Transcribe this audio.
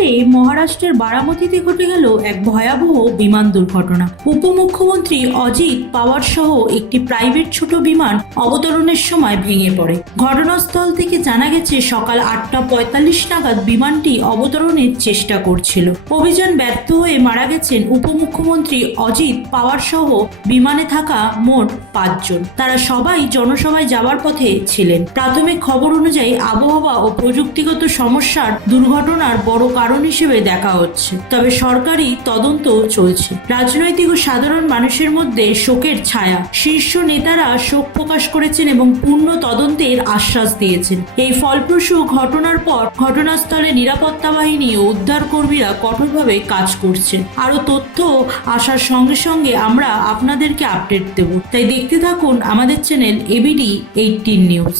সকালে মহারাষ্ট্রের বারামতিতে ঘটে গেল এক ভয়াবহ বিমান দুর্ঘটনা। উপমুখ্যমন্ত্রী অজিত পাওয়ার সহ একটি প্রাইভেট ছোট বিমান অবতরণের সময় ভেঙে পড়ে। ঘটনাস্থল থেকে জানা গেছে সকাল 8:45 নাগাদ বিমানটি অবতরণের চেষ্টা করছিল। অভিযান ব্যর্থ হয়ে মারা গেছেন উপমুখ্যমন্ত্রী অজিত পাওয়ার সহ বিমানে থাকা মোট 5 জন। তারা সবাই জনসভায় যাওয়ার পথে ছিলেন। প্রাথমিক খবর অনুযায়ী আবহাওয়া ও প্রযুক্তিগত সমস্যার দুর্ঘটনার বড় কারণ হিসেবে দেখা হচ্ছে, তবে সরকারি তদন্ত চলছে। রাজনৈতিক ও সাধারণ মানুষের মধ্যে শোকের ছায়া। শীর্ষ নেতারা শোক প্রকাশ করেছেন এবং পূর্ণ তদন্তের আশ্বাস দিয়েছেন। এই ফলপ্রসূ ঘটনার পর ঘটনাস্থলে নিরাপত্তা বাহিনী ও উদ্ধার কর্মীরা কঠোরভাবে কাজ করছেন। আরো তথ্য আসার সঙ্গে সঙ্গে আমরা আপনাদেরকে আপডেট দেব, তাই দেখতে থাকুন আমাদের চ্যানেল ABD 18 নিউজ।